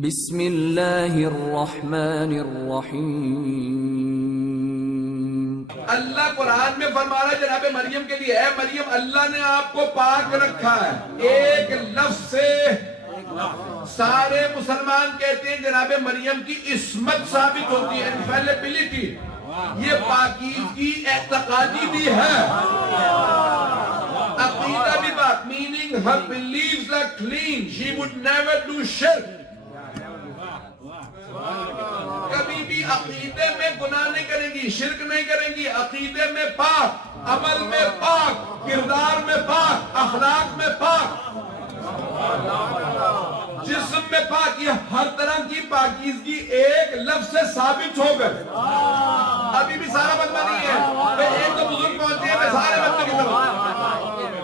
بسم اللہ الرحمن الرحیم۔ اللہ قرآن میں فرما رہا ہے جناب مریم کے لیے، اے مریم اللہ نے آپ کو پاک رکھا ہے۔ ایک لفظ سے سارے مسلمان کہتے ہیں جناب مریم کی عصمت ثابت ہوتی ہے، انفیلیبلٹی۔ یہ پاکیزگی اعتقادی بھی ہے، عقیدہ بھی پاک، meaning her beliefs are clean, she would never do shirk۔ کبھی بھی عقیدے میں گناہ نہیں کریں گی، شرک نہیں کریں گی، عقیدے میں پاک، عمل میں پاک، کردار میں پاک، اخلاق میں پاک، جسم میں پاک، یہ ہر طرح کی پاکیزگی ایک لفظ سے ثابت ہو گئے۔ ابھی بھی سارا بندہ نہیں ہے، ایک تو بزرگ پہنچے ہیں، میں سارے بندے کی طرف۔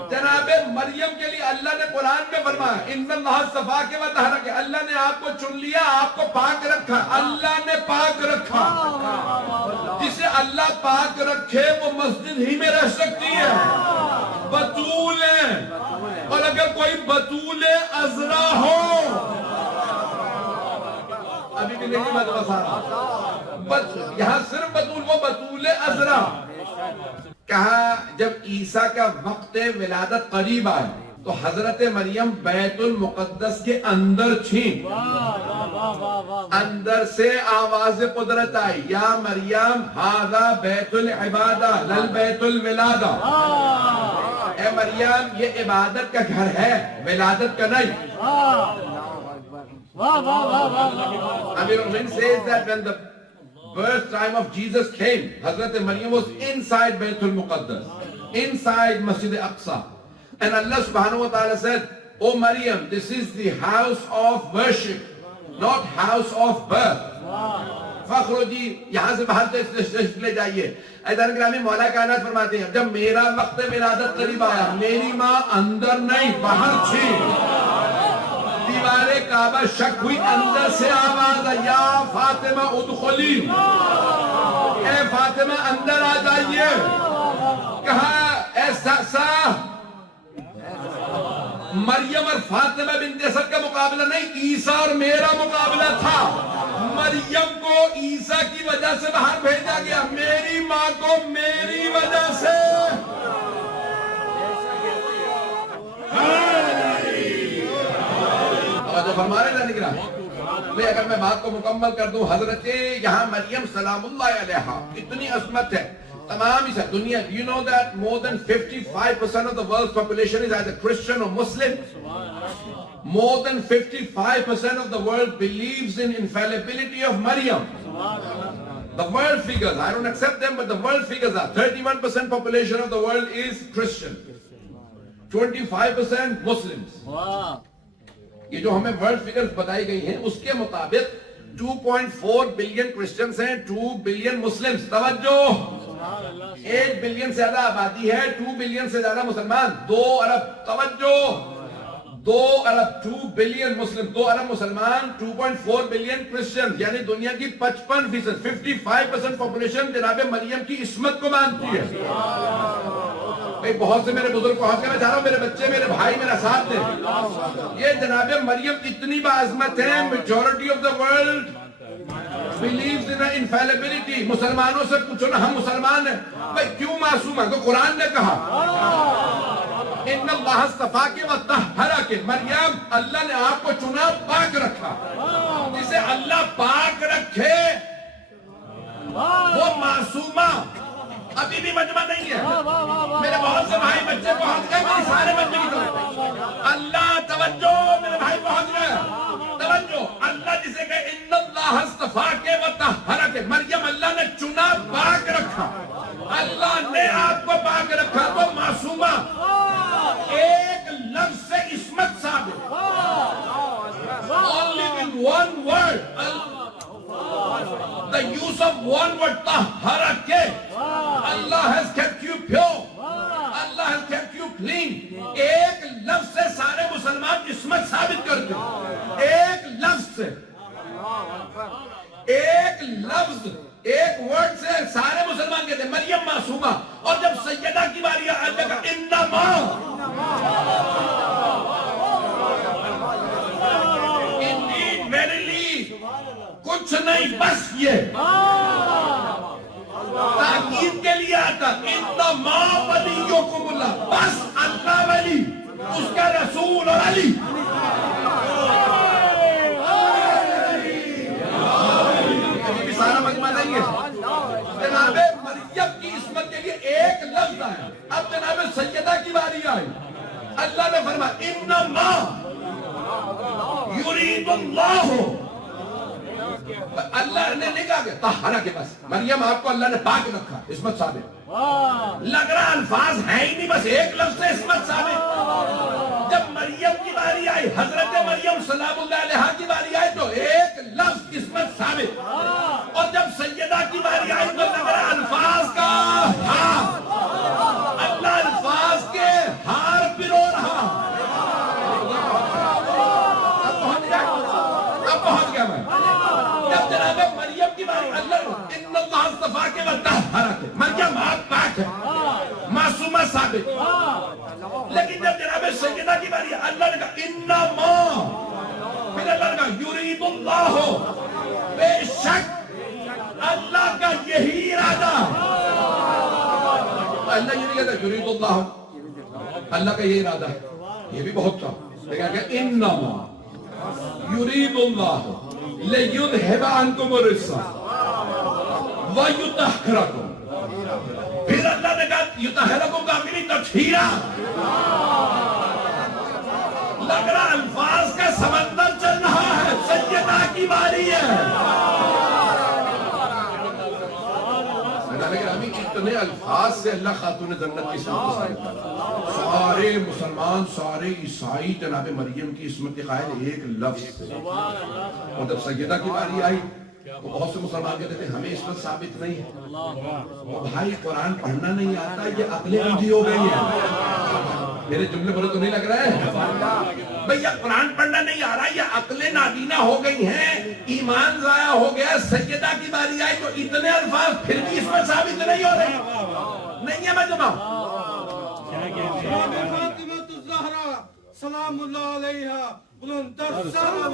جناب مریم کے لیے اللہ نے قرآن میں فرمایا ان اللہ اصطفاک وطہرک، اللہ نے آپ کو چن لیا، آپ کو پاک رکھا، اللہ نے پاک رکھا۔ جسے اللہ پاک رکھے وہ مسجد ہی میں رہ سکتی ہے، بطول ہے، اور اگر کوئی بطول عذرا ہو، ابھی بھی نہیں بات سارا، یہاں صرف بطول، وہ بطول عذرا۔ کہا جب عیسیٰ کا وقت ولادت قریب آئے تو حضرت مریم بیت المقدس کے اندر تھیں، اندر سے آواز قدرت آئی، یا مریم ھذا بیت العبادہ لل بیت الولادہ، اے مریم یہ عبادت کا گھر ہے، ولادت کا نہیں۔ Amir al-Mu'minin says that when the birth time of Jesus came, Hazrat Maryam was inside Baytul Muqaddas, inside Masjid Aqsa. And Allah subhanahu wa ta'ala said, "Oh Maryam, this is the house of worship, not house of birth." فخرجی یہاں سے باہر تشریف لے جائیے۔ ایدان گرامی مولا کائنات فرماتے ہیں جب میرا وقت ولادت قریب آیا، میری ماں اندر نہیں باہر تھی، دیوارے کعبہ شک ہوئی، اندر سے آواز آئی، یا فاطمہ ادخلی، اے فاطمہ اندر آ جائیے۔ کہا اے سا مریم اور فاطمہ بنت اسد کا مقابلہ نہیں، عیسیٰ اور میرا مقابلہ تھا۔ مریم کو عیسیٰ کی وجہ سے باہر بھیجا گیا، میری ماں کو میری وجہ سے۔ ہمارے ذہن نگرہ میں اگر میں بات کو مکمل کر دوں، حضرت یہاں مریم سلام اللہ علیہا اتنی عظمت ہے تمام اس دنیا۔ You know that more than 55% of the world's population is either Christian or Muslim. More than 55% of the world believes in infallibility of Maryam. The world figures, I don't accept them, but the world figures are 31% population of the world is Christian, 25% Muslims. یہ جو ہمیں world figures بتائی گئی ہیں اس کے مطابق 2.4 billion Christians ہیں، 2 billion Muslims. توجہ، 1 بلین سے زیادہ آبادی ہے، 2 بلین سے زیادہ مسلمان، 2 ارب۔ توجہ، 2 ارب، 2 بلین مسلم، 2 ارب مسلمان، 2.4 بلین کرسچنز، یعنی دنیا کی 55%، 55% پاپولیشن جناب مریم کی عصمت کو مانتی ہے۔ بہت سے میرے بزرگ پہنچ کے میں چاہ رہا ہوں، میرے بچے، میرے بھائی میرا ساتھ دیں۔ یہ جناب مریم اتنی باعظمت ہے، majority of the world believes in infallibility۔ مسلمانوں سے پوچھو نا، ہم مسلمان ہیں بھائی کیوں معصوم ہیں؟ تو قرآن نے کہا ان اللہ اصطفاک وطہرک، مریم اللہ نے آپ کو چنا، پاک رکھا۔ جسے اللہ پاک رکھے وہ معصومہ ابھی بھی مجمع نہیں ہے۔ میرے بہت سے بھائی بچے پہنچ گئے، میری سارے بچے کی طرف۔ اللہ توجہ، میرے بھائی پہنچ گئے، توجہ۔ اللہ جسے کہ ان اللہ اصطفاک وطہرک، مریم اللہ نے چنا، پاک رکھا۔ اللہ نے آپ کو پاک رکھا تو معصومہ، ایک لفظ سے عصمت ثابت، only with one word, the use of one word، طہرک، Allah has kept you pure, Allah has kept you clean۔ ایک لفظ سے سارے مسلمان عصمت ثابت کرتے ہیں، ایک لفظ سے، ایک لفظ، ایک ورڈ سے سارے مسلمان کہتے ہیں مریم معصومہ۔ اور جب سیدہ کی باری آئی کہا انما، Indeed, verily کچھ نہیں بس یہ تاکید کے لیے آتا انما ولیکم اللہ بس اللہ ولی اس کا رسول اور علی سارا مجمع نہیں ہے جناب مریم کی عصمت کے لیے ایک لفظ آیا اب جناب سیدہ کی باری آئی اللہ نے فرمایا انما یرید اللہ اللہ نے نہیں کہا کہ طہرہ کے بس مریم آپ کو اللہ نے پاک رکھا عصمت ثابت لگ رہا الفاظ ہے ہی نہیں بس ایک لفظ سے عصمت ثابت جب مریم کی باری آئی حضرت مریم سلام اللہ علیہا کی باری آئی تو ایک لفظ عصمت ثابت اور جب سیدہ کی باری آئی تو لگ رہا الفاظ کا ہاں اللہ الفاظ کے ہار پرو رہا اب پہنچ گیا میں جب جناب مریم کی باری اللہ ان اللہ اصطفیٰ کے وطہرک مریم آپ پاک ہے معصومہ ثابت لیکن جب جناب سیدہ کی باری اللہ نے کہا انما پھر اللہ نے کہا یرید اللہ بے شک اللہ کا یہی ارادہ اللہ یہ نہیں کہتا یرید اللہ اللہ کا یہی ارادہ ہے یہ بھی بہت تھا لیکن کہ انما یرید اللہ لیذہب عنکم الرجس ویطہرکم پھر اللہ نے کہا یطہرکم کا آخری تطہیرہ لگ رہا الفاظ کا سمندر چل رہا ہے سیدہ کی باری ہے اتنے الفاظ سے اللہ خاتون جنت کی عصمت سارے مسلمان سارے عیسائی جناب مریم کی عصمت کے قائل ایک لفظ سے اور جب سیدہ کی باری آئی تو بہت سے مسلمان کہتے تھے ہمیں عصمت ثابت نہیں ہے وہ بھائی قرآن پڑھنا نہیں آتا یہ عقلیں اندھی ہو گئی ہیں میرے جملے بولے تو نہیں لگ رہا ہے بھئی قرآن پڑھنا نہیں آ رہا یہ عقلیں نابینا ہو گئی ہیں ایمان ضائع ہو گیا سیدہ کی باری آئی تو اتنے الفاظ پھر بھی اس میں ثابت نہیں ہو رہے نہیں ہے مجمع فاطمہ الزہرا سلام اللہ علیہا بلند سلام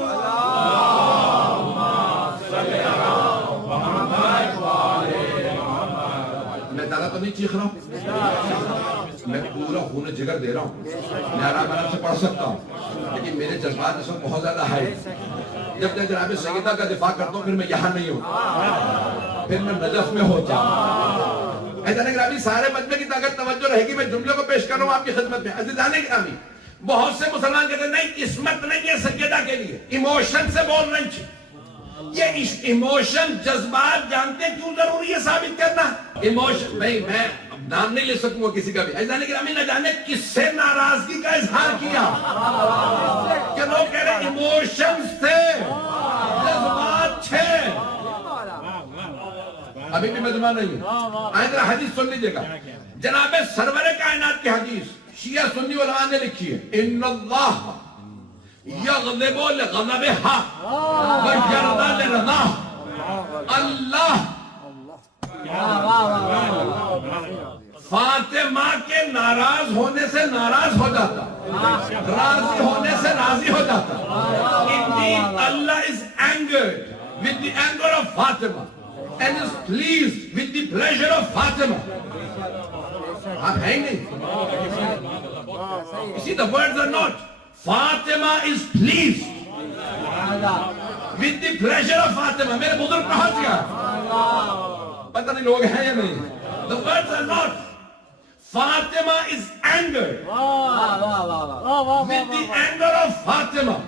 میں زیادہ تو نہیں چیخ رہا ہوں میں پورا خون جگر دے رہا ہوں میں آرام آرام سے پڑھ سکتا ہوں لیکن میرے جذبات اس وقت بہت زیادہ ہے جب میں جناب سیدہ کا دفاع کرتا ہوں پھر میں یہاں نہیں ہوں پھر میں نجف میں ہوتا ہوں ایسا گرامی سارے مجمع کی طاقت توجہ رہے گی میں جملے کو پیش کر رہا ہوں آپ کی خدمت میں عزیزان گرامی بہت سے مسلمان کہتے ہیں نہیں عصمت نہیں ہے سیدہ کے لیے ایموشن سے بول رہی تھی یہ ایموشن جذبات جانتے کیوں ضروری ہے ثابت کرنا ایموشن بھائی میں نام نہیں لے سکوں گا کسی کا بھی عزیزان گرامی نہ جانے کس سے ناراضگی کا اظہار کیا کہ لوگ کہہ رہے ایموشن سے جذبات تھے ابھی بھی مجمع نہیں ہے آئندہ حدیث سن لیجئے گا جناب سرور کائنات کی حدیث شیعہ سنی علماء نے لکھی ہے ان اللہ یغضب لغضبها ویرضى لرضاها اللہ فاطمہ کے ناراض ہونے سے ناراض ہو جاتا راضی ہونے سے راضی ہو جاتا Indeed, Allah is angered with the anger of Fatima and is pleased with the pleasure of Fatima. آپ ہیں نہیں You see, the words are not Fatima is pleased with the pleasure of Fatima. میرے بزرگ پہنچ گیا پتہ نہیں لوگ ہیں یا نہیں The words are not Fatima is angered with the anger of Fatima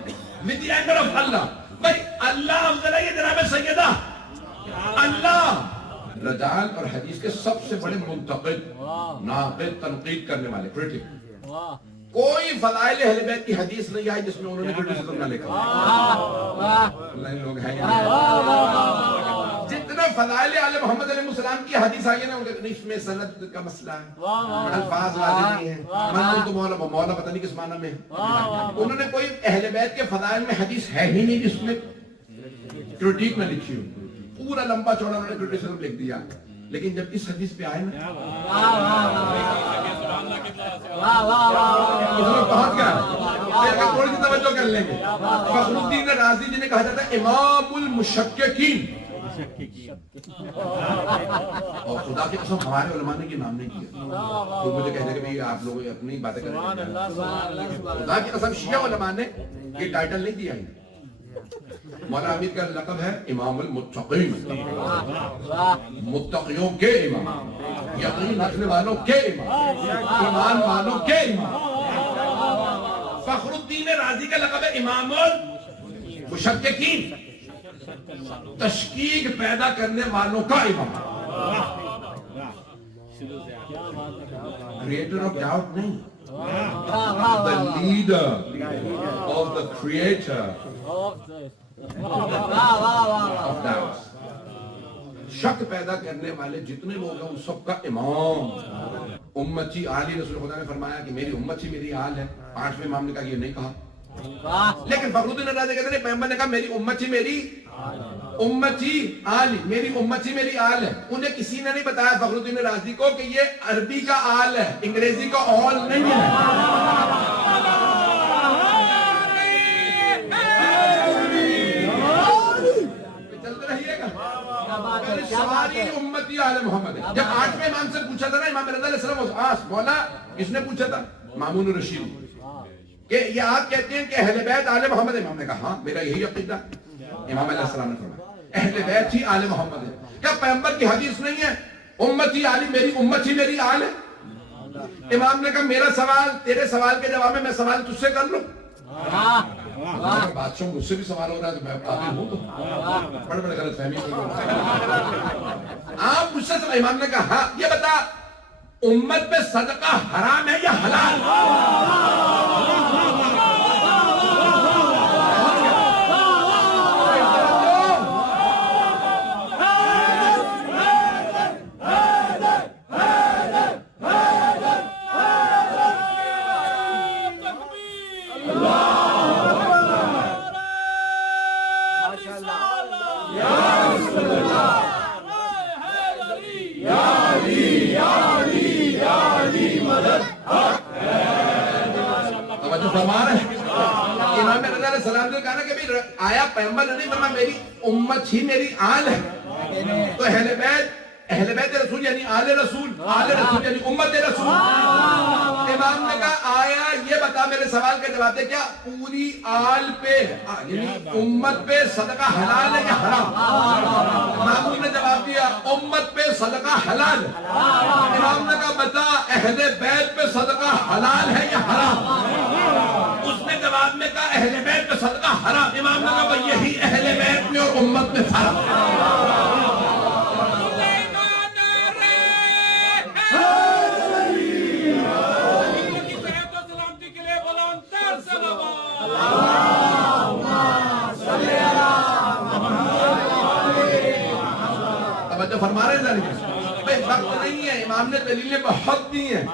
with the anger of Allah. بھائی اللہ افضل ہے یہ جناب سیدہ اللہ رجال اور حدیث کے سب سے بڑے منتقد ناقد تنقید کرنے والے کرٹک کوئی فضائل اہل بیت کی حدیث نہیں آئی جس میں انہوں نے کرٹیسزم نہ لکھا اللہ لوگ ہیں جتنے فضائل آل محمد علیہ السلام کی حدیث آئی ہے نا اس میں سند کا مسئلہ ہے الفاظ واضح نہیں ہے منظور تو مولا پتہ نہیں کس معنی میں انہوں نے کوئی اہل بیت کے فضائل میں حدیث ہے ہی نہیں جس میں کرٹیک میں لکھی ہو پورا لمبا چوڑا انہوں نے کرٹیسزم لکھ دیا لیکن جب اس حدیث پہ آئے نا اس میں پہنچ گیا، تھوڑی سی توجہ کر لیں گے. فخر الدین رازی جنہیں کہا جاتا ہے امام المشککین، اور خدا کی قسم ہمارے علماء نے یہ نام نہیں کیا. تو مجھے کہتے ہیں کہ بھئی آپ لوگ اپنی باتیں کریں گے. خدا کی قسم شیعہ علماء نے یہ ٹائٹل نہیں دیا ہے. مولانا امیر کا لقب ہے امام المتقین، متقیوں کے امام، یقین رکھنے والوں کے امام، ایمان والوں کے امام. فخر الدین رازی کا لقب ہے امام المشککین، تشکیک پیدا کرنے والوں کا امام. کریٹر آف ڈاؤٹ نہیں، the leader of the creator of doubts. شک پیدا کرنے والے جتنے لوگ ہیں ان سب کا امام. امتی آلی، رسول خدا نے فرمایا کہ میری امت ہی میری آل ہے. 8ویں امام نے کہا یہ نہیں کہا، لیکن فخر الدین رازی کہتے ہیں پیغمبر نے کہا میری امت ہی میری امتی آل، میری امت ہی میری آل ہے. انہیں کسی نے نہیں بتایا فخر الدین رازی کو کہ یہ عربی کا آل ہے، انگریزی کا آل نہیں ہے. چلتے رہیے گا. ساری امتی آل محمد ہے. جب 8ویں امام سے پوچھا تھا نا امام رضا علیہ السلام، مولا کس نے پوچھا تھا؟ مامون الرشید، کہ یہ آپ کہتے ہیں کہ اہل بیت آل محمد ہے؟ امام نے کہا ہاں میرا یہی عقیدہ. امام علیہ السلام نے فرمایا اہل بیت ہی آل محمد ہے. کیا پیغمبر کی حدیث نہیں ہے امتی آلی، میری امت ہی میری آل ہے؟ امام نے کہا میرا سوال، تیرے سوال کے جواب میں میں سوال تجھ سے کر لوں. بادشاہ مجھ سے بھی سوال ہو رہا ہے تو میں قابل ہوں. تو بڑے بڑے غلط فہمی آپ مجھ سے. امام نے کہا ہاں یہ بتا امت پہ صدقہ حرام ہے یا حلال؟ امام رضا علیہ السلام نے کہا نا کہ آیا پیغمبر نے نہیں فرمایا میری امت ہی میری آل ہے؟ تو اہل بیت رسول یعنی آل رسول یعنی امت رسول. امام نے کہا آیا یہ بتا میرے سوال کا جواب دے، کیا پوری آل پہ یعنی امت پہ صدقہ حلال ہے یا حرام؟ امام نے جواب دیا امت پہ صدقہ حلال ہے. امام نے کہا بتا اہل بیت پہ صدقہ حلال ہے یا حرام؟ اس نے جواب میں کہا اہل بیت پہ صدقہ حرام. امام نے کہا بھئی یہی اہل بیت میں اور امت میں فرق ہے. فرما رہے ہیں بھئی وقت نہیں ہے. امام نے دلیلیں بہت دی ہیں.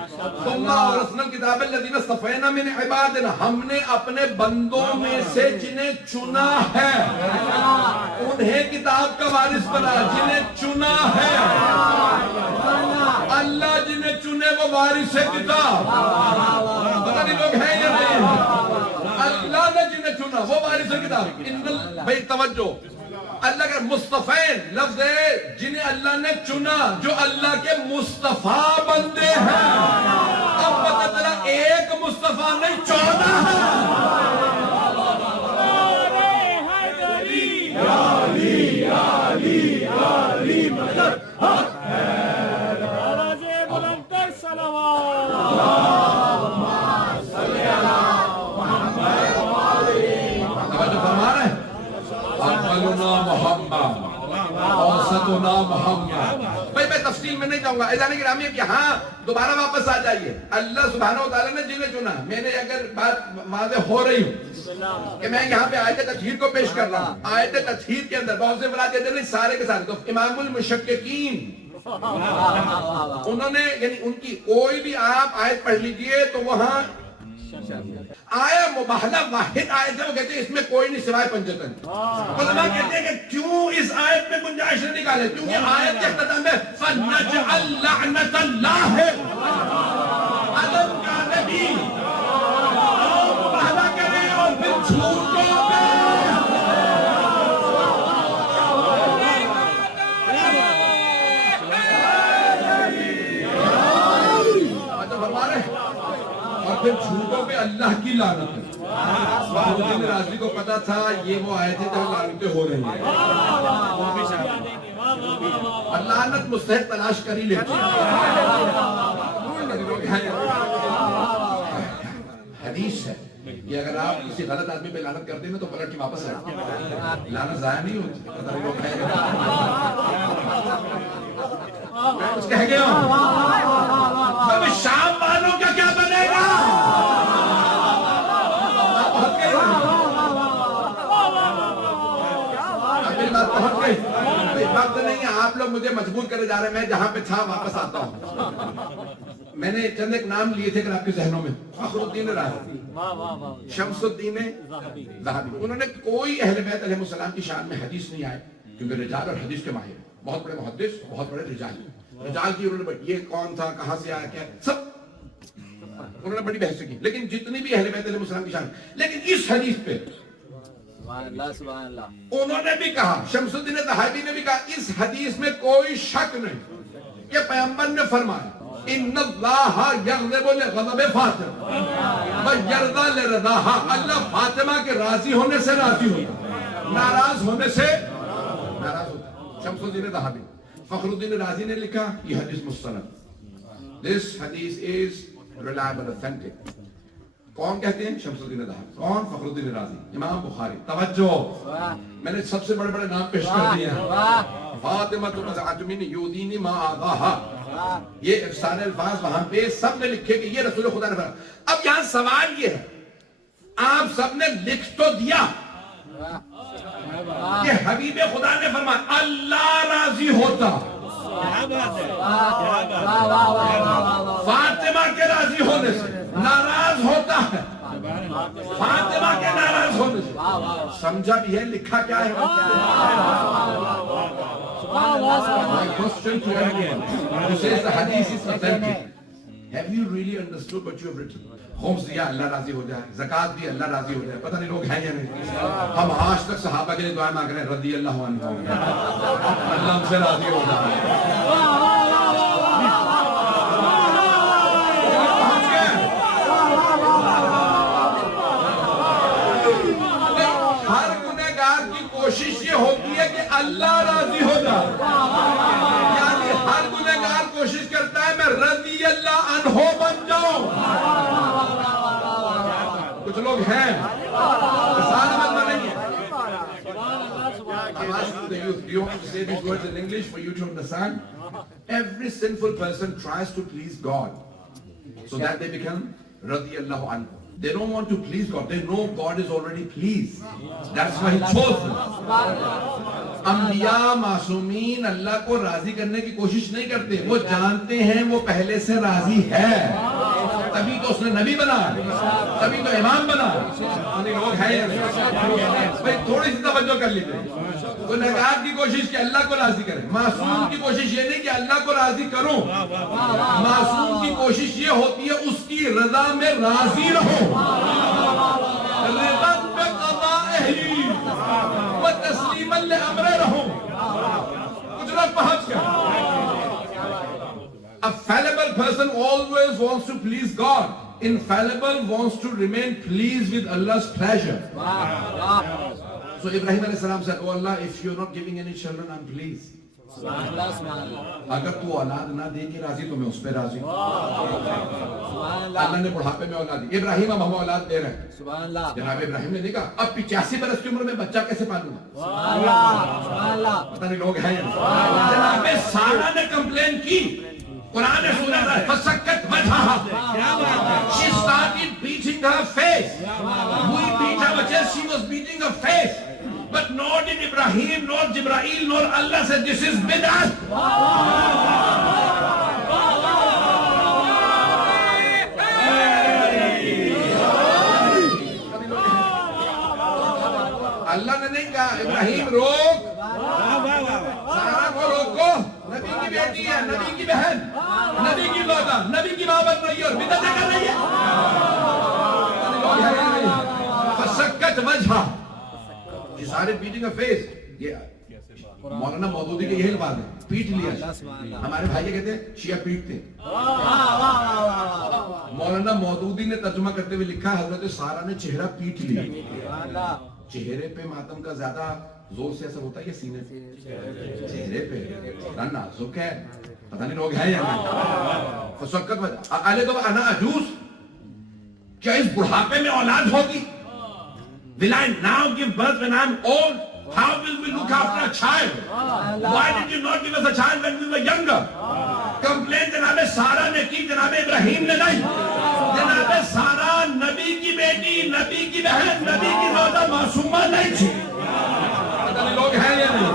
ثم اورثنا الکتاب الذین اصطفینا من عبادنا، ہم نے اپنے بندوں میں سے جنہیں چنا ہے انہیں کتاب کا وارث بنا. جنہیں چنا ہے اللہ، جنہیں چنے وہ وارث ہے کتاب. پتہ نہیں لوگ ہیں یا نہیں؟ اللہ نے جنہیں چنا وہ وارث ہے کتاب. بھئی توجہ، اللہ کا مصطفین لفظ ہے جنہیں اللہ نے چنا، جو اللہ کے مصطفیٰ بندے ہیں. اب پتہ چلا ایک مصطفیٰ نہیں 14 ہے. بھائی میں تفصیل میں نہیں جاؤں گا. ایسا نہیں گرامی ہے کہ ہاں دوبارہ واپس آ جائیے. اللہ سبحانہ وتعالیٰ نے جنہیں چنا. میں نے اگر بات واضح ہو رہی ہوں کہ میں یہاں پہ آیت تطہیر کو پیش کر رہا ہوں. آیت تطہیر کے اندر بہت سے مراد یہ نہیں سارے کے سارے. تو امام المشککین انہوں نے یعنی ان کی کوئی بھی آپ آیت پڑھ لیجئے تو وہاں آیا مباہلہ واحد آیت ہے. وہ کہتے ہیں اس میں کوئی نہیں سوائے پنجتن. علماء کہتے ہیں کہ کیوں اس آیت میں گنجائش نہ نکالے، کیونکہ آیت کے اختتام میں فَنَجْعَلْ لَعْنَةَ اللَّهِ عَلَى الْكَاذِبِينَ، وعدہ کرے اور پھر جھوٹوں پہ پھر جھوٹوں پہ اللہ کی لعنت ہے۔ فخرالدین رازی کو پتا تھا یہ وہ آیتیں جو لعنتیں ہو رہی ہیں، اور لعنت مستحق تلاش کر ہی لیتے ہیں۔ حدیث ہے کہ اگر آپ کسی غلط آدمی پہ لعنت کرتے ہیں تو پلٹ کے واپس آئے، لعنت ضائع نہیں ہوتی۔ پتہ نہیں لوگ کچھ کہہ گئے ہوں شام والوں کا کیا بنے گا؟ وقت نہیں ہے، آپ لوگ مجھے مجبور کرے جا رہے ہیں، میں جہاں پہ تھا واپس آتا ہوں۔ میں نے چند ایک نام لیے تھے اگر آپ کے ذہنوں میں، فخرالدین رازی، شمس الدین ذہبی، انہوں نے کوئی اہل بیت علیہ السلام کی شان میں حدیث نہیں آئے، کیونکہ رجال اور حدیث کے ماہر، بہت بڑے محدث، بہت بڑے رجال کی انہوں نے یہ کون تھا، کہاں سے آیا، کیا سب انہوں نے بڑی بحث کی، لیکن جتنی بھی اہل بیت علیہ السلام کی شان، لیکن اس حدیث پہ انہوں نے بھی کہا، شمس الدین ذہبی نے بھی کہا، اس حدیث میں کوئی شک نہیں کہ پیغمبر نے فرمایا ان اللہ یغضب لغضب فاطمہ ویرضی لرضاہا، اللہ فاطمہ کے راضی ہونے سے راضی ہوتا، ناراض ہونے سے ناراض ہوتا۔ شمس الدین ذہبی، فخرالدین رازی نے لکھا یہ حدیث مستند، this hadith is reliable, authentic۔ کون کہتے ہیں؟ شمس الدین ذہبی۔ کون؟ فخرالدین رازی۔ امام بخاری، توجہ، میں نے سب سے بڑے بڑے نام پیش کر دیے ہیں، فاطمہ بضعۃ من یؤذینی ما آذاہا، یہ افسانے الفاظ وہاں پہ سب نے لکھے کہ یہ رسول خدا نے فرمایا۔ اب یہاں سوال یہ ہے، آپ سب نے لکھ تو دیا کہ حبیب خدا نے فرمایا اللہ راضی ہوتا، فاطمہ کے راضی ہونے سے ناراض ہوتا ہے، فاطمہ کے ناراض ہونے سے، سمجھا بھی ہے لکھا کیا ہے؟ My question to everyone who says the hadith is authentic, have you really understood what you have written? خمس دیا اللہ راضی ہو جائے، زکات دی اللہ راضی ہو جائے، پتہ نہیں لوگ ہیں یا نہیں۔ ہم آج تک صحابہ کے لیے دعائیں مانگ رہے ہیں رضی اللہ عنہ، اللہ ہم سے راضی ہو جائے۔ ہر گنہگار کی کوشش یہ ہوتی ہے کہ اللہ راضی ہو جائے، یعنی ہر گنہگار کوشش کرتا ہے میں رضی اللہ عنہ بن جاؤں۔ کچھ لوگ ہیں سارا مطلب نہیں ہے۔ I'm asking the youth, do you want to say these words in English for you to understand? Every sinful person tries to please God so that they become radiyallahu anhu. They don't want to please God. They know God is already pleased. That's why He chose them. انبیاء معصومین اللہ کو راضی کرنے کی کوشش نہیں کرتے، وہ جانتے ہیں وہ پہلے سے راضی ہے، تبھی تو اس نے نبی بنا، تبھی تو امام بنا۔ لوگ ہیں بھائی تھوڑی سی توجہ کر لیجیے، گنہگار کی کوشش کہ اللہ کو راضی کرے، معصوم کی کوشش یہ نہیں کہ اللہ کو راضی کروں، معصوم کی کوشش یہ ہوتی ہے اس کی رضا میں راضی رہو، رضا بقضائہ و تسلیما لامر رہو۔ کچھ لوگ پہنچ گئے۔ A fallible person always wants to please God. Infallible wants to remain pleased with Allah's pleasure. So Ibrahim alayhi salam said, oh Allah, if you're not giving any children, I'm pleased. اگر تو اولاد نہ دے کے راضی تو میں اس پہ راضی ہوں۔ اللہ نے بڑھاپے میں اولاد دی، ابراہیم اب ہم اولاد دے رہے ہیں۔ جناب ابراہیم نے دیکھا اب 85 برس کی عمر میں بچہ کیسے پالوں گا؟ پتہ نہیں لوگ ہیں۔ جناب سارہ نے کمپلین کی، قرآن نے سنا فسکت وجہہا، she started beating her face. We beat her because she was beating her face. But nor did Ibrahim, nor Jibreel, nor Allah said this is bid'ah. اللہ نے نہیں کہا ابراہیم روک، کی بیٹی ہے, نبی کی بہن, نبی کی لوٹا, نبی کی ماں بن رہی ہے اور بدعتیں کر رہی ہے. فسکت وجہ, یہ سارے بیٹنگ کا فیس. یہ مولانا مودودی کے یہی الفاظ ہیں, پیٹ لیا. ہمارے بھائی کہتے ہیں شیعہ پیٹتے. مولانا مودودی نے ترجمہ کرتے ہوئے لکھا ہے حضرت سارہ نے چہرہ پیٹ لیا. چہرے پہ ماتم کا زیادہ زور سے اثر ہوتا ہے یا سینے پہ؟ چہرے پہ نازک ہے, پتہ نہیں لوگ ہیں یا نہیں. فسکت وجہ اہلے تو انا عجوز, کیا اس بڑھاپے میں اولاد ہوگی؟ Will I now give birth when I'm old? How will we look after a child? Why did you not give us a child when we were younger? Complaint جناب سارہ نے کی, جناب ابراہیم نے نہیں. جناب سارہ نبی کی بیٹی, نبی کی بہن, نبی کی زوجہ معصومہ نہیں تھی. پتہ نہیں لوگ ہیں یا نہیں,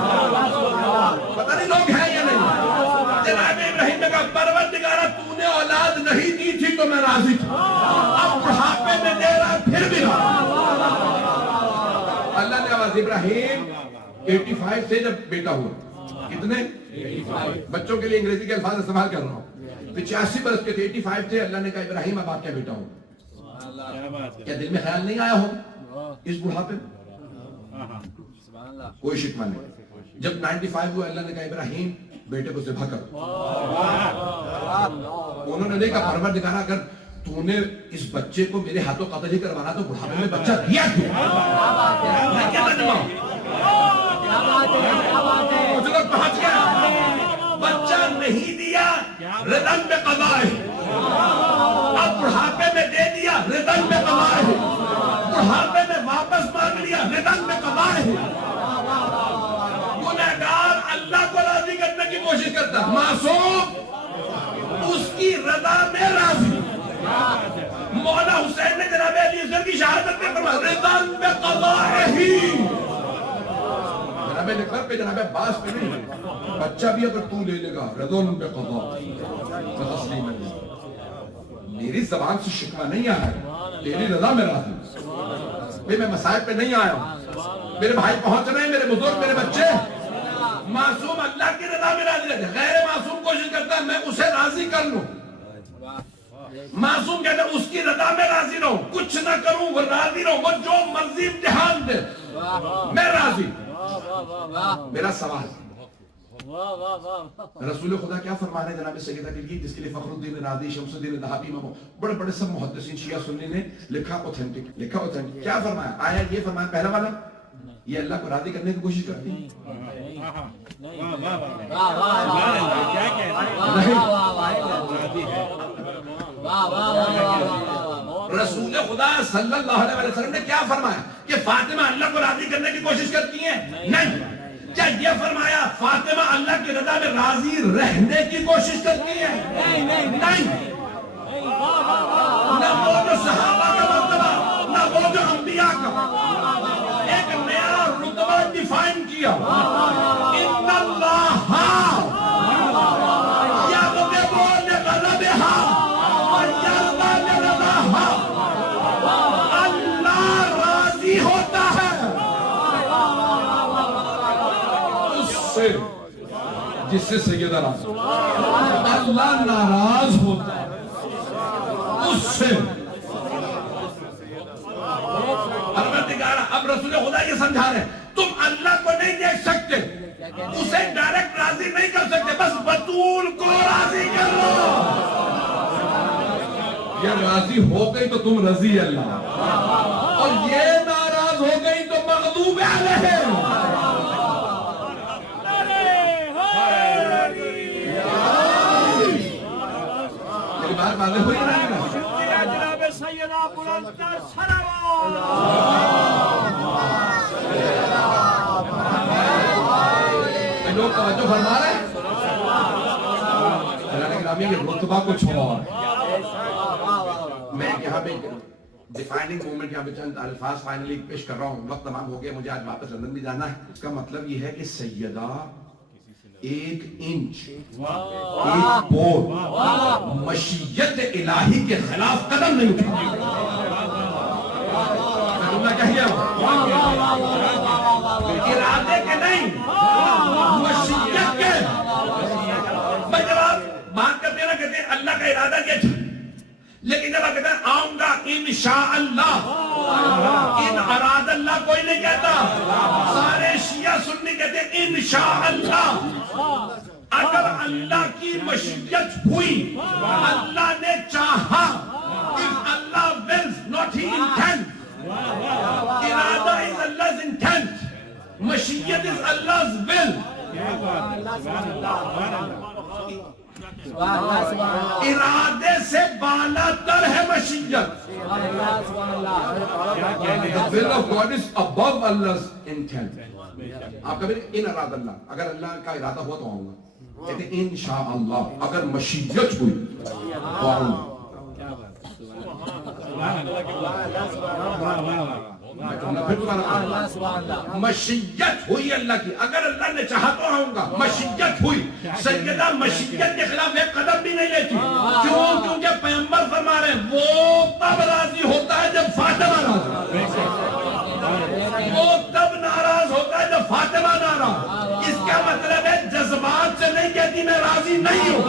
پتہ نہیں لوگ ہیں یا نہیں. جناب ابراہیم نے کہا پروردگارہ تو نے اولاد نہیں دی تھی تو میں راضی تھا, اب بڑھاپے میں دے رہا پھر بھی راضی. اللہ نے آواز ابراہیم 85 سے جب بیٹا ہوا, کتنے 85, بچوں کے لیے انگریزی کے الفاظ استعمال کر رہا ہوں, 85 برس کے تھے, 85 تھے. اللہ نے کہا ابراہیم اب آپ کیا بیٹا ہو؟ کیا دل میں خیال نہیں آیا ہو اس بڑھاپے میں؟ کوئی شکوہ نہیں. جب 95 ہوئے اللہ نے کہا ابراہیم بیٹے کو ذبح کر. انہوں نے نہیں کہا پروردگارہ اگر تو نے اس بچے کو میرے ہاتھوں قتل ہی کروانا تو بڑھاپے میں بچہ دیا کیوں؟ میں کیا بنواؤں؟ کچھ لوگ پہنچ گیا, بچہ نہیں دیا ردن میں قضا ہے, اب بڑھاپے میں دے دیا ردن میں قضا ہے, بڑھاپے میں واپس مانگ لیا ردن میں قضا ہے. گنہگار اللہ کو راضی کرنے کی کوشش کرتا, معصوم اس کی رضا میں راضی. مولا حسین نے جناب علی اصغر کی شہادت میں فرمایا رضان بے قضاء ہی. جناب اکبر پہ جناب عباس پہ نہیں, بچہ بھی اگر تو لے لے گا رضان بے قضاء تسلیم ہے. میری زبان سے شکوہ نہیں آیا ہے, تیری رضا میں راضی ہوں. میں مسائل پہ نہیں آیا ہوں, میرے بھائی پہنچ رہے ہیں, میرے بزرگ, میرے بچے. معصوم اللہ کی رضا میں راضی رہتے, غیر معصوم کوشش کرتا ہے میں اسے راضی کر لوں. معصوم کہتے ہیں اس کی رضا میں راضی رہوں, کچھ نہ کروں وہ راضی رہوں, وہ جو مرضی امتحان دے میں راضی. میرا سوال, رسول خدا کیا فرما رہے ہیں جناب سیدہ کی, جس کے لیے فخر الدین رازی, شمس الدین ذہبی, بڑے بڑے سب محدثین شیعہ سنی نے لکھا اوتھینٹک, لکھا اوتھینٹک. کیا فرمایا؟ آیا یہ فرمایا پہلا والا یہ اللہ کو راضی کرنے کی کوشش کرتی ہے. رسول خدا صلی اللہ علیہ وسلم نے کیا فرمایا کہ فاطمہ اللہ کو راضی کرنے کی کوشش کرتی ہیں؟ نہیں. کیا یہ فرمایا فاطمہ اللہ کی رضا میں راضی رہنے کی کوشش کرتی ہیں؟ نہیں. نہ وہ جو صحابہ کا مرتبہ, نہ وہ جو انبیاء کا. ایک نیا رتبہ ڈیفائن کیا, ان اللہ یغضب لغضبہا ویرضی لرضاہا. اللہ راضی ہوتا ہے اس سے جس سے سیدہ راضی, اللہ ناراض ہوتا ہے اس سے. اب رسول خدا یہ سمجھا رہے ہیں تم اللہ کو نہیں دیکھ سکتے, اسے ڈائریکٹ راضی نہیں کر سکتے, بس بطول کو راضی کر لو. یہ راضی ہو گئی تو تم رضی اللہ, اور یہ ناراض ہو گئی تو مغضوب علیہ. میری بات واضح ہوئی نا؟ سیدنا بلندتر لوگ توجہ فرما رہے ہیں. جناب گرامی یہ رتبہ کو چھوڑا. میں یہاں پہ ڈیفائننگ مومنٹ یہاں پہ چند الفاظ فائنلی پیش کر رہا ہوں, وقت تمام ہو گیا, مجھے آج واپس لندن بھی جانا ہے. اس کا مطلب یہ ہے کہ سیدہ 1 انچ 1 بور مشیت الہی کے خلاف قدم نہیں اٹھا. ارادے کے نہیں, مشیت کے. ارادہ کیا تھا، لیکن جب آپ کہتے ہیں آؤں گا انشاءاللہ، ان اراد اللہ کوئی نہیں کہتا، سارے شیعہ سنی کہتے ہیں انشاءاللہ۔ اگر اللہ کی مشیت ہوئی، اللہ نے چاہا، if Allah wills, not he intends. ارادہ is Allah's intent, مشیت is Allah's will۔ ارادے سے بالا تر ہے مشیت۔ The will of God is above Allah's intent۔ آپ کبھی ان اراد اللہ، اگر اللہ کا ارادہ ہوا تو آؤں گا، کہتے ہیں انشاءاللہ، اگر مشیت ہوئی تو آؤں گا۔ مشیت ہوئی اللہ کی، اگر اللہ نے چاہا تو آؤں گا، مشیت ہوئی۔ سیدہ مشیت کے خلاف ایک قدم بھی نہیں لیتی، کیوں؟ کیونکہ پیغمبر فرما رہے ہیں وہ تب راضی ہوتا ہے جب فاطمہ راضی، وہ تب ناراض ہوتا ہے جب فاطمہ ناراض۔ اس کا مطلب ہے جذبات سے نہیں کہتی میں راضی نہیں ہوں،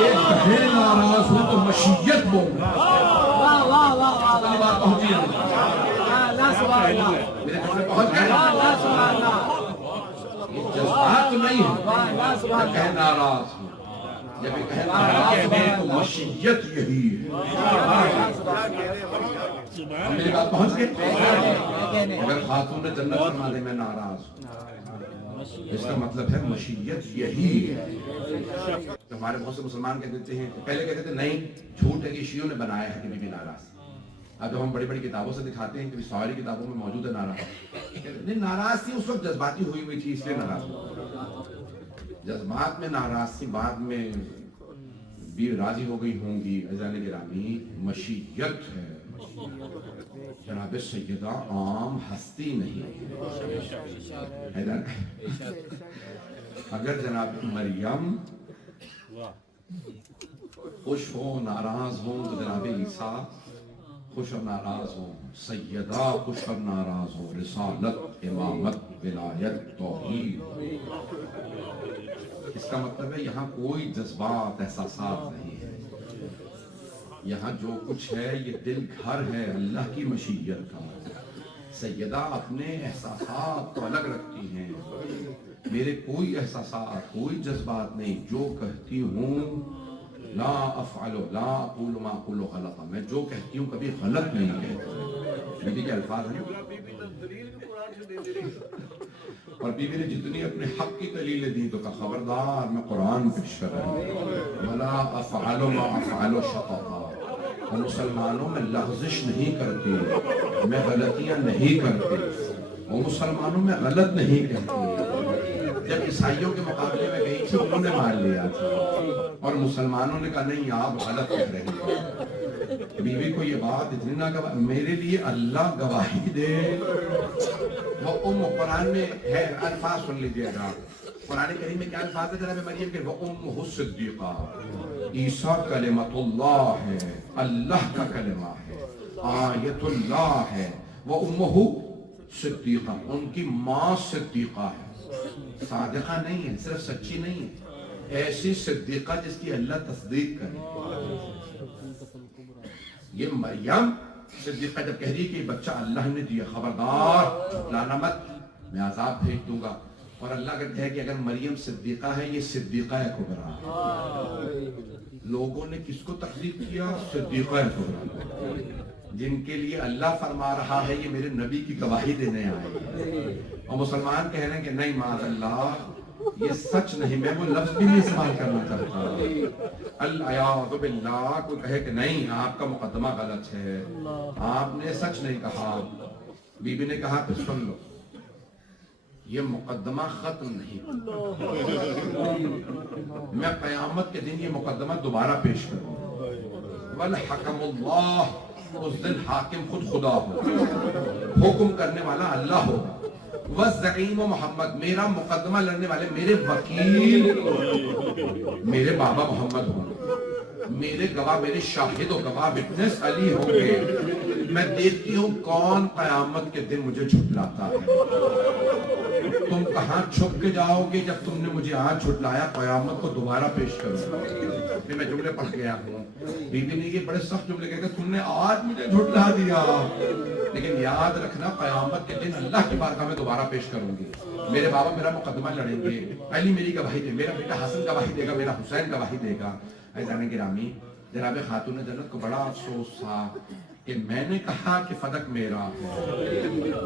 یہ کہے ناراض ہوں تو مشیت بول رہا ہے۔ بات پہنچی ہے میرے گھر میں پہنچ گئے، یہ جذبات نہیں ہے، جب کہے ناراض ہوں، جب کہے ناراض ہوں تو مشیت یہی ہے۔ میری بات پہنچ گئی؟ اگر خاتون نے جنت فرما دے میں ناراض ہوں، اس کا مطلب ہے مشیت یہی ہے۔ ہمارے بہت سے مسلمان کہہ دیتے ہیں، پہلے کہتے تھے نہیں جھوٹ ہے کہ شیعوں نے بنایا ہے کہ بی بی ناراض۔ اب جب ہم بڑی بڑی کتابوں سے دکھاتے ہیں کہ ساری کتابوں میں موجود ہے ناراض، نہیں ناراض تھی اس وقت جذباتی ہوئی تھی اس لیے ناراض ہوئی، جذبات میں ناراض تھی، بعد میں بھی راضی ہو گئی ہوں گی۔ عزیزان گرامی، مشیت ہے، جناب سیدہ عام ہستی نہیں ہے۔ اگر جناب مریم خوش ہو ناراض ہو تو جناب عیسیٰ خوش اور ناراض ہو، سیدہ خوش اور ناراض ہو، رسالت، امامت، ولایت، توحید۔ اس کا مطلب ہے یہاں کوئی جذبات، احساسات نہیں ہے، یہاں جو کچھ ہے یہ دل گھر ہے اللہ کی مشیت کا۔ سیدہ اپنے احساسات کو الگ رکھتی ہیں، میرے کوئی احساسات، کوئی جذبات نہیں، جو کہتی ہوں لا افعل لا اقول ما اقول غلطا، میں جو کہتی ہوں کبھی غلط نہیں کہتی۔ بیوی کے الفاظ ہیں، اور بیوی نے جتنی اپنے حق کی دلیلیں دی تو کہا خبردار میں قرآن پیش کر رہا ہوں، ولا افعل ما افعل شططا، اور مسلمانوں میں لغزش نہیں کرتی، میں غلطیاں نہیں کرتی، اور مسلمانوں میں غلط نہیں کہتی۔ جب عیسائیوں کے مقابلے میں گئی تھی انہوں نے مان لیا تھا، اور مسلمانوں نے کہا نہیں آپ غلط کہہ رہے ہیں۔ بیوی کو یہ بات اتنی نہ گواہ، میرے لیے اللہ گواہی دے۔ وہ قرآن میں ہے، الفاظ سن لیجیے گا، قرآن کریم میں کیا الفاظ ہے جناب مریم کے؟ وَأُمُّهُ الصِّدِّيقَةُ، عیسیٰ کلمۃ اللہ ہے، اللہ کا کلمہ ہے، آیت اللہ ہے۔ وَأُمُّهُ صدیقہ، ان کی ماں صدیقہ ہے، صادقہ نہیں ہے، صرف سچی نہیں ہے، ایسی صدیقہ جس کی اللہ تصدیق کرے۔ یہ مریم صدیقہ جب کہہ رہی کہ بچہ اللہ نے دیا، خبردار جھٹلانا مت، میں عذاب بھیج دوں گا۔ اور اللہ کہتے ہیں کہ اگر مریم صدیقہ ہے، یہ صدیقہ کبریٰ ہے۔ لوگوں نے کس کو تکلیف کیا؟ صدیقہ کبریٰ، جن کے لیے اللہ فرما رہا ہے یہ میرے نبی کی گواہی دینے آئے، اور مسلمان کہہ رہے ہیں کہ نہیں معاذ اللہ یہ سچ نہیں، میں وہ لفظ بھی نہیں استعمال کرنا چاہتا۔ العیاذ باللہ، کوئی کہے کہ نہیں آپ کا مقدمہ غلط ہے، آپ نے سچ نہیں کہا، بی بی نے کہا پھر سن لو، یہ مقدمہ ختم نہیں، میں قیامت کے دن یہ مقدمہ دوبارہ پیش کروں۔ والحکم اللہ، اس دن حاکم خود خدا ہو، حکم کرنے والا اللہ ہوگا۔ والزعیم محمد، میرا مقدمہ لڑنے والے میرے وکیل میرے بابا محمد ہوں گے، میرے گواہ، میرے شاہد و گواہ وٹنس علی ہوں گے۔ میں دیکھتی ہوں کون قیامت کے دن مجھے جھٹلاتا ہے. تم کہاں چھپ کے جاؤ گے جب تم نے مجھے آج جھٹلایا؟ قیامت کو دوبارہ پیش کرو. پھر میں جملے پڑھ گیا ہوں. بیوی نے یہ بڑے سخت جملے کہے کہ تم نے آج مجھے جھٹلا دیا، لیکن یاد رکھنا قیامت کے دن اللہ کی بارگاہ میں دوبارہ پیش کروں گی. میرے بابا میرا مقدمہ لڑیں گے، پہلی میری گواہی دے، میرا بیٹا حسن گواہی دے گا، میرا حسین گواہی دے گا. عزیزان گرامی، جناب خاتون جنت کو بڑا افسوس تھا کہ میں نے کہا کہ فدق میرا ہے.